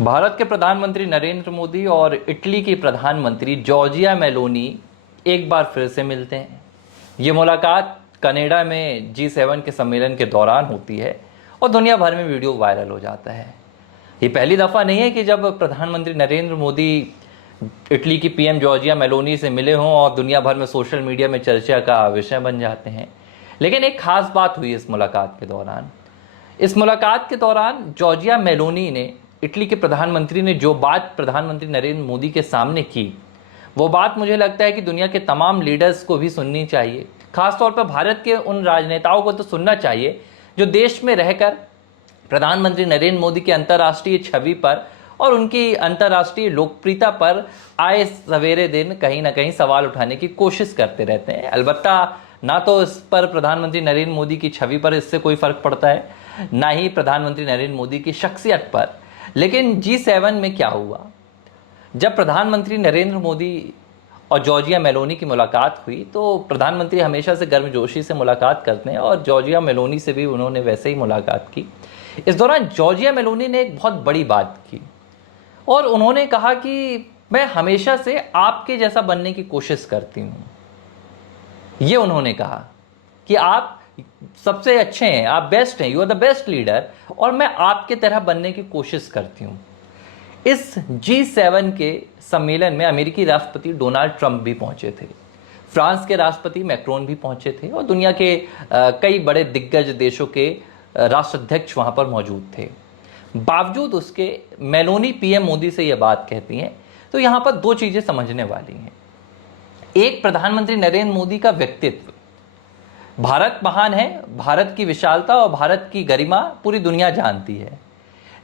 भारत के प्रधानमंत्री नरेंद्र मोदी और इटली की प्रधानमंत्री जॉर्जिया मेलोनी एक बार फिर से मिलते हैं। ये मुलाकात कनाडा में G7 के सम्मेलन के दौरान होती है और दुनिया भर में वीडियो वायरल हो जाता है। ये पहली दफ़ा नहीं है कि जब प्रधानमंत्री नरेंद्र मोदी इटली की पीएम जॉर्जिया मेलोनी से मिले हों और दुनिया भर में सोशल मीडिया में चर्चा का विषय बन जाते हैं। लेकिन एक खास बात हुई इस मुलाकात के दौरान। इस मुलाकात के दौरान जॉर्जिया मेलोनी ने, इटली के प्रधानमंत्री ने जो बात प्रधानमंत्री नरेंद्र मोदी के सामने की, वो बात मुझे लगता है कि दुनिया के तमाम लीडर्स को भी सुननी चाहिए। खासतौर पर भारत के उन राजनेताओं को तो सुनना चाहिए जो देश में रहकर प्रधानमंत्री नरेंद्र मोदी की अंतर्राष्ट्रीय छवि पर और उनकी अंतर्राष्ट्रीय लोकप्रियता पर आए सवेरे दिन कहीं ना कहीं सवाल उठाने की कोशिश करते रहते हैं। अलबत्ता ना तो इस पर प्रधानमंत्री नरेंद्र मोदी की छवि पर इससे कोई फ़र्क पड़ता है, ना ही प्रधानमंत्री नरेंद्र मोदी की शख्सियत पर। लेकिन G7 में क्या हुआ? जब प्रधानमंत्री नरेंद्र मोदी और जॉर्जिया मेलोनी की मुलाकात हुई तो प्रधानमंत्री हमेशा से गर्मजोशी से मुलाकात करते हैं और जॉर्जिया मेलोनी से भी उन्होंने वैसे ही मुलाकात की। इस दौरान जॉर्जिया मेलोनी ने एक बहुत बड़ी बात की और उन्होंने कहा कि मैं हमेशा से आपके जैसा बनने की कोशिश करती हूँ। ये उन्होंने कहा कि आप सबसे अच्छे हैं, आप बेस्ट हैं, you are the best leader, और मैं आपके तरह बनने की कोशिश करती हूँ। इस G7 के सम्मेलन में अमेरिकी राष्ट्रपति डोनाल्ड ट्रंप भी पहुंचे थे, फ्रांस के राष्ट्रपति मैक्रोन भी पहुंचे थे और दुनिया के कई बड़े दिग्गज देशों के राष्ट्राध्यक्ष वहां पर मौजूद थे। बावजूद उसके मेलोनी पीएम मोदी से यह बात कहती हैं तो यहाँ पर दो चीज़ें समझने वाली हैं। एक, प्रधानमंत्री नरेंद्र मोदी का व्यक्तित्व। भारत महान है, भारत की विशालता और भारत की गरिमा पूरी दुनिया जानती है,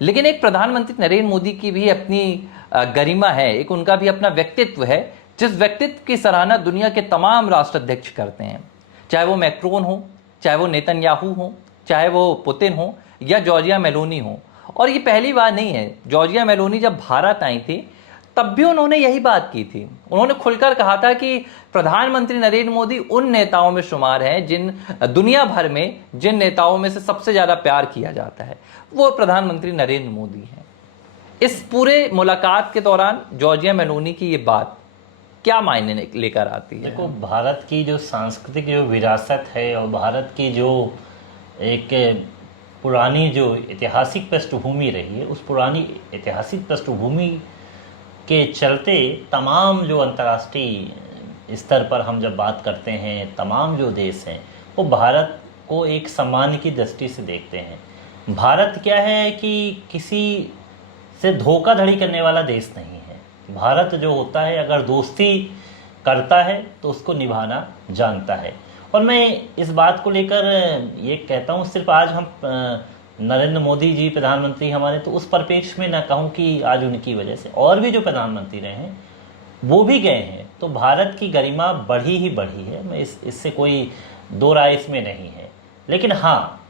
लेकिन एक प्रधानमंत्री नरेंद्र मोदी की भी अपनी गरिमा है, एक उनका भी अपना व्यक्तित्व है, जिस व्यक्तित्व की सराहना दुनिया के तमाम राष्ट्राध्यक्ष करते हैं, चाहे वो मैक्रोन हो, चाहे वो नेतन्याहू हो, चाहे वो पुतिन हो या जॉर्जिया मेलोनी हो। और ये पहली बार नहीं है। जॉर्जिया मेलोनी जब भारत आई थी तब भी उन्होंने यही बात की थी। उन्होंने खुलकर कहा था कि प्रधानमंत्री नरेंद्र मोदी उन नेताओं में शुमार हैं जिन दुनिया भर में जिन नेताओं में से सबसे ज़्यादा प्यार किया जाता है, वो प्रधानमंत्री नरेंद्र मोदी हैं। इस पूरे मुलाकात के दौरान जॉर्जिया मेलोनी की ये बात क्या मायने लेकर आती है? देखो, भारत की जो सांस्कृतिक जो विरासत है और भारत की जो एक पुरानी जो ऐतिहासिक पृष्ठभूमि रही है, उस पुरानी ऐतिहासिक पृष्ठभूमि के चलते तमाम जो अंतर्राष्ट्रीय स्तर पर हम जब बात करते हैं, तमाम जो देश हैं वो भारत को एक सम्मान की दृष्टि से देखते हैं। भारत क्या है कि किसी से धोखाधड़ी करने वाला देश नहीं है। भारत जो होता है, अगर दोस्ती करता है तो उसको निभाना जानता है। और मैं इस बात को लेकर ये कहता हूँ, सिर्फ आज हम नरेंद्र मोदी जी प्रधानमंत्री हमारे, तो उस परिप्रेक्ष्य में ना कहूँ कि आज उनकी वजह से और भी जो प्रधानमंत्री रहे हैं वो भी गए हैं, तो भारत की गरिमा बढ़ी ही बढ़ी है। मैं इससे कोई दो राय इसमें नहीं है। लेकिन हाँ,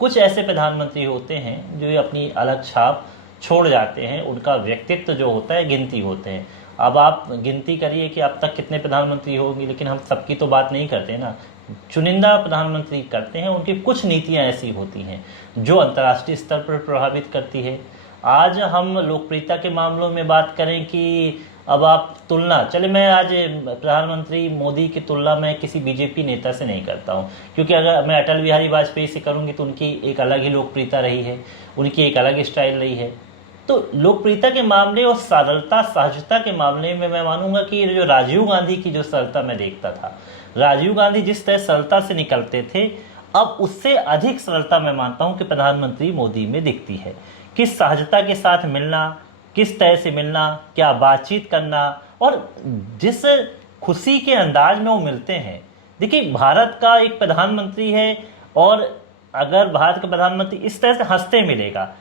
कुछ ऐसे प्रधानमंत्री होते हैं जो अपनी अलग छाप छोड़ जाते हैं, उनका व्यक्तित्व जो होता है गिनती होते हैं। अब आप गिनती करिए कि अब तक कितने प्रधानमंत्री होंगे, लेकिन हम सबकी तो बात नहीं करते ना, चुनिंदा प्रधानमंत्री करते हैं। उनकी कुछ नीतियां ऐसी होती हैं जो अंतर्राष्ट्रीय स्तर पर प्रभावित करती है। आज हम लोकप्रियता के मामलों में बात करें कि अब आप तुलना, चले मैं आज प्रधानमंत्री मोदी की तुलना मैं किसी बीजेपी नेता से नहीं करता हूं, क्योंकि अगर मैं अटल बिहारी वाजपेयी से करूंगी तो उनकी एक अलग ही लोकप्रियता रही है, उनकी एक अलग स्टाइल रही है। तो लोकप्रियता के मामले और सरलता सहजता के मामले में मैं मानूंगा कि जो राजीव गांधी की जो सरलता मैं देखता था, राजीव गांधी जिस तरह सरलता से निकलते थे, अब उससे अधिक सरलता मैं मानता हूं कि प्रधानमंत्री मोदी में दिखती है। किस सहजता के साथ मिलना, किस तरह से मिलना, क्या बातचीत करना, और जिस खुशी के अंदाज में वो मिलते हैं। देखिए, भारत का एक प्रधानमंत्री है और अगर भारत का प्रधानमंत्री इस तरह से हंसते मिलेगा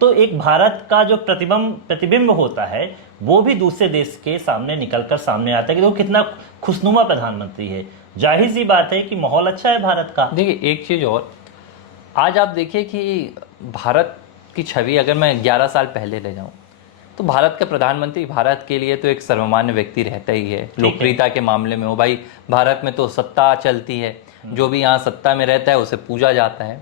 तो एक भारत का जो प्रतिबिंब होता है वो भी दूसरे देश के सामने निकलकर सामने आता है कि वो कितना खुशनुमा प्रधानमंत्री है। जाहिर सी बात है कि माहौल अच्छा है भारत का। देखिए, एक चीज़ और, आज आप देखिए कि भारत की छवि अगर मैं 11 साल पहले ले जाऊं तो भारत का प्रधानमंत्री भारत के लिए तो एक सर्वमान्य व्यक्ति रहता ही है। लोकप्रियता के मामले में हो भाई, भारत में तो सत्ता चलती है, जो भी यहाँ सत्ता में रहता है उसे पूजा जाता है।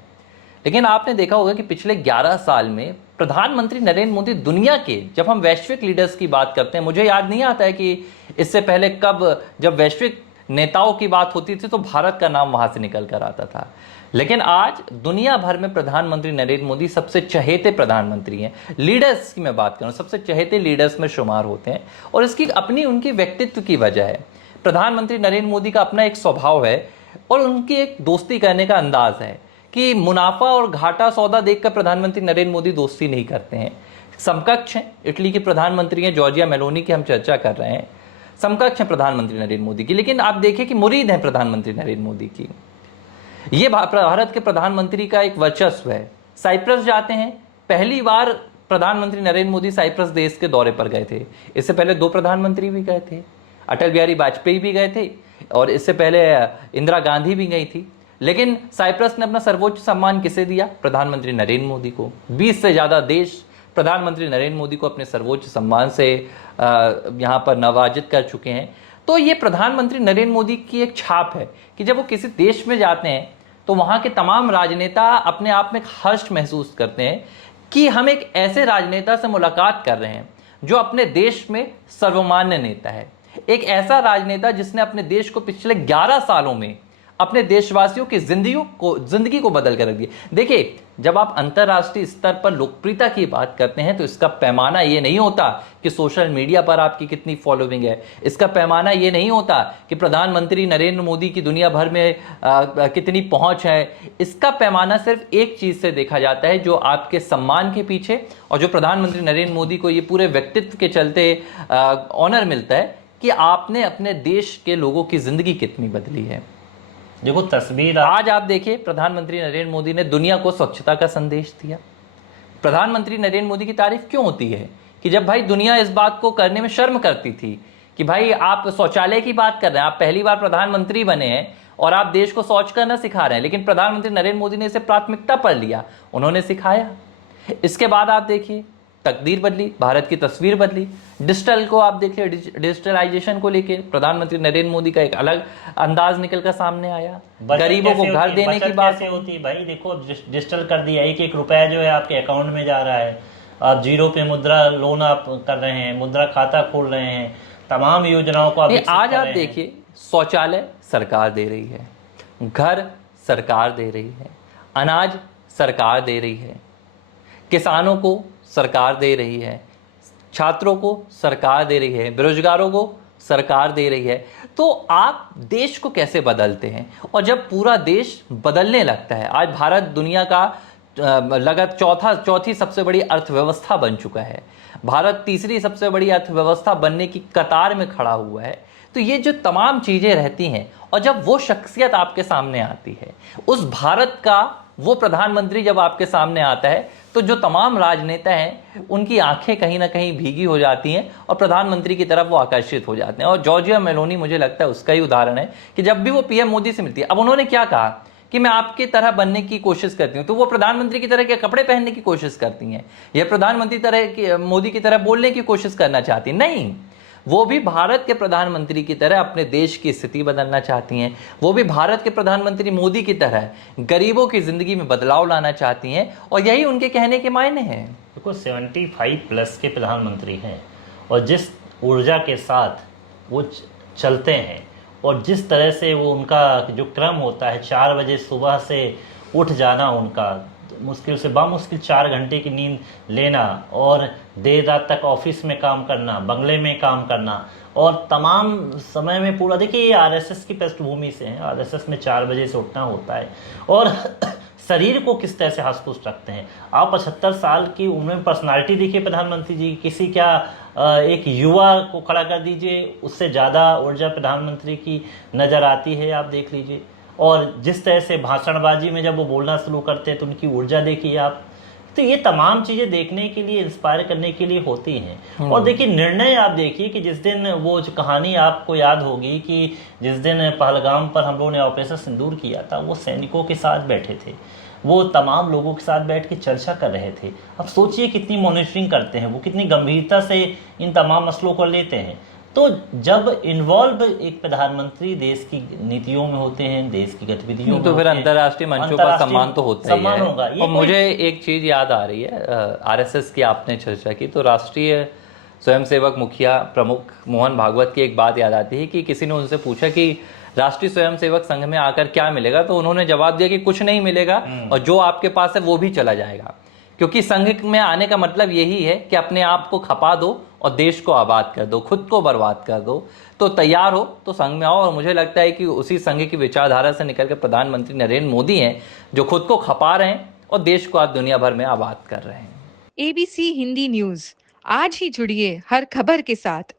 लेकिन आपने देखा होगा कि पिछले 11 साल में प्रधानमंत्री नरेंद्र मोदी दुनिया के, जब हम वैश्विक लीडर्स की बात करते हैं, मुझे याद नहीं आता है कि इससे पहले कब जब वैश्विक नेताओं की बात होती थी तो भारत का नाम वहां से निकल कर आता था। लेकिन आज दुनिया भर में प्रधानमंत्री नरेंद्र मोदी सबसे चहेते प्रधानमंत्री हैं। लीडर्स की मैं बात करूं, सबसे चहेते लीडर्स में शुमार होते हैं, और इसकी अपनी उनकी व्यक्तित्व की वजह है। प्रधानमंत्री नरेंद्र मोदी का अपना एक स्वभाव है और उनकी एक दोस्ती करने का अंदाज है कि मुनाफा और घाटा सौदा देखकर प्रधानमंत्री नरेंद्र मोदी दोस्ती नहीं करते हैं। समकक्ष हैं, इटली के प्रधानमंत्री हैं जॉर्जिया मेलोनी की हम चर्चा कर रहे हैं, समकक्ष हैं प्रधानमंत्री नरेंद्र मोदी की, लेकिन आप देखिए कि मुरीद हैं प्रधानमंत्री नरेंद्र मोदी की। ये भारत के प्रधानमंत्री का एक वर्चस्व है। साइप्रस जाते हैं, पहली बार प्रधानमंत्री नरेंद्र मोदी साइप्रस देश के दौरे पर गए थे। इससे पहले 2 प्रधानमंत्री भी गए थे, अटल बिहारी वाजपेयी भी गए थे और इससे पहले इंदिरा गांधी भी गई थी। लेकिन साइप्रस ने अपना सर्वोच्च सम्मान किसे दिया? प्रधानमंत्री नरेंद्र मोदी को। 20 से ज़्यादा देश प्रधानमंत्री नरेंद्र मोदी को अपने सर्वोच्च सम्मान से यहाँ पर नवाजित कर चुके हैं। तो ये प्रधानमंत्री नरेंद्र मोदी की एक छाप है कि जब वो किसी देश में जाते हैं तो वहाँ के तमाम राजनेता अपने आप में हर्ष महसूस करते हैं कि हम एक ऐसे राजनेता से मुलाकात कर रहे हैं जो अपने देश में सर्वमान्य नेता है, एक ऐसा राजनेता जिसने अपने देश को पिछले 11 सालों में अपने देशवासियों की जिंदगी को बदल कर रख दिया। देखिए, जब आप अंतर्राष्ट्रीय स्तर पर लोकप्रियता की बात करते हैं तो इसका पैमाना ये नहीं होता कि सोशल मीडिया पर आपकी कितनी फॉलोइंग है, इसका पैमाना ये नहीं होता कि प्रधानमंत्री नरेंद्र मोदी की दुनिया भर में कितनी पहुंच है। इसका पैमाना सिर्फ एक चीज से देखा जाता है, जो आपके सम्मान के पीछे और जो प्रधानमंत्री नरेंद्र मोदी को ये पूरे व्यक्तित्व के चलते ऑनर मिलता है कि आपने अपने देश के लोगों की जिंदगी कितनी बदली है। देखो तस्वीर आज आप देखिए, प्रधानमंत्री नरेंद्र मोदी ने दुनिया को स्वच्छता का संदेश दिया। प्रधानमंत्री नरेंद्र मोदी की तारीफ क्यों होती है कि जब भाई दुनिया इस बात को करने में शर्म करती थी कि भाई आप शौचालय की बात कर रहे हैं, आप पहली बार प्रधानमंत्री बने हैं और आप देश को शौच करना सिखा रहे हैं, लेकिन प्रधानमंत्री नरेंद्र मोदी ने इसे प्राथमिकता पर लिया, उन्होंने सिखाया। इसके बाद आप देखिए तकदीर बदली, भारत की तस्वीर बदली। डिजिटल को आप देखिए, डिजिटलाइजेशन को लेके प्रधानमंत्री नरेंद्र मोदी का एक अलग अंदाज निकल कर सामने आया। गरीबों को घर देने की बात कैसे होती है भाई? देखो डिजिटल कर दिया, एक रुपया जो है आपके अकाउंट में जा रहा है, आप 0 पे मुद्रा लोन आप कर रहे हैं, मुद्रा खाता खोल रहे हैं, तमाम योजनाओं को आप आज आप देखिए, शौचालय सरकार दे रही है, घर सरकार दे रही है, अनाज सरकार दे रही है, किसानों को सरकार दे रही है, छात्रों को सरकार दे रही है, बेरोजगारों को सरकार दे रही है। तो आप देश को कैसे बदलते हैं? और जब पूरा देश बदलने लगता है, आज भारत दुनिया का लगातार चौथी सबसे बड़ी अर्थव्यवस्था बन चुका है, भारत तीसरी सबसे बड़ी अर्थव्यवस्था बनने की कतार में खड़ा हुआ है। तो ये जो तमाम चीज़ें रहती हैं और जब वो शख्सियत आपके सामने आती है, उस भारत का वो प्रधानमंत्री जब आपके सामने आता है, तो जो तमाम राजनेता हैं उनकी आंखें कहीं ना कहीं भीगी हो जाती हैं और प्रधानमंत्री की तरफ वो आकर्षित हो जाते हैं। और जॉर्जिया मेलोनी मुझे लगता है उसका ही उदाहरण है कि जब भी वो पीएम मोदी से मिलती है, अब उन्होंने क्या कहा कि मैं आपकी तरह बनने की कोशिश करती हूँ, तो वो प्रधानमंत्री की तरह के कपड़े पहनने की कोशिश करती हैं, या प्रधानमंत्री मोदी की तरह बोलने की कोशिश करना चाहती? नहीं, वो भी भारत के प्रधानमंत्री की तरह अपने देश की स्थिति बदलना चाहती हैं। वो भी भारत के प्रधानमंत्री मोदी की तरह गरीबों की जिंदगी में बदलाव लाना चाहती हैं, और यही उनके कहने के मायने हैं। देखो 75+ के प्रधानमंत्री हैं और जिस ऊर्जा के साथ वो चलते हैं और जिस तरह से वो उनका जो क्रम होता है, 4 बजे सुबह से उठ जाना, उनका मुश्किल से बामुश्किल 4 घंटे की नींद लेना और देर रात तक ऑफिस में काम करना, बंगले में काम करना, और तमाम समय में पूरा, देखिए ये आरएसएस की पृष्ठभूमि से है, आरएसएस में 4 बजे से उठना होता है और शरीर को किस तरह से हष्ट-पुष्ट रखते हैं। आप 75 साल की उम्र में पर्सनालिटी देखिए प्रधानमंत्री जी, किसी क्या एक युवा को खड़ा कर दीजिए, उससे ज़्यादा ऊर्जा प्रधानमंत्री की नज़र आती है, आप देख लीजिए। और जिस तरह से भाषणबाजी में जब वो बोलना शुरू करते हैं तो उनकी ऊर्जा देखिए आप। तो ये तमाम चीज़ें देखने के लिए, इंस्पायर करने के लिए होती हैं। और देखिए निर्णय आप देखिए कि जिस दिन वो जो कहानी आपको याद होगी कि जिस दिन पहलगाम पर हम लोगों ने ऑपरेशन सिंदूर किया था, वो सैनिकों के साथ बैठे थे, वो तमाम लोगों के साथ बैठ के चर्चा कर रहे थे। अब सोचिए कितनी मॉनिटरिंग करते हैं वो, कितनी गंभीरता से इन तमाम मसलों को लेते हैं। तो जब इन्वॉल्व एक प्रधानमंत्री देश की नीतियों में होते हैं, देश की गतिविधियों में तो फिर होते हैं, अंतर्राष्ट्रीय मंचों का अंतर्राष्ट्रीय सम्मान तो होता ही सम्मान है। होगा। ये और कोई- मुझे एक चीज याद आ रही है, आरएसएस की आपने चर्चा की तो राष्ट्रीय स्वयंसेवक मुखिया प्रमुख मोहन भागवत की एक बात याद आती है कि किसी ने उनसे पूछा कि राष्ट्रीय स्वयंसेवक संघ में आकर क्या मिलेगा, तो उन्होंने जवाब दिया कि कुछ नहीं मिलेगा और जो आपके पास है वो भी चला जाएगा, क्योंकि संघ में आने का मतलब यही है कि अपने आप को खपा दो और देश को आबाद कर दो, खुद को बर्बाद कर दो। तो तैयार हो तो संघ में आओ। और मुझे लगता है कि उसी संघ की विचारधारा से निकल के प्रधानमंत्री नरेंद्र मोदी हैं जो खुद को खपा रहे हैं और देश को आज दुनिया भर में आबाद कर रहे हैं। एबीसी हिंदी न्यूज, आज ही जुड़िए हर खबर के साथ।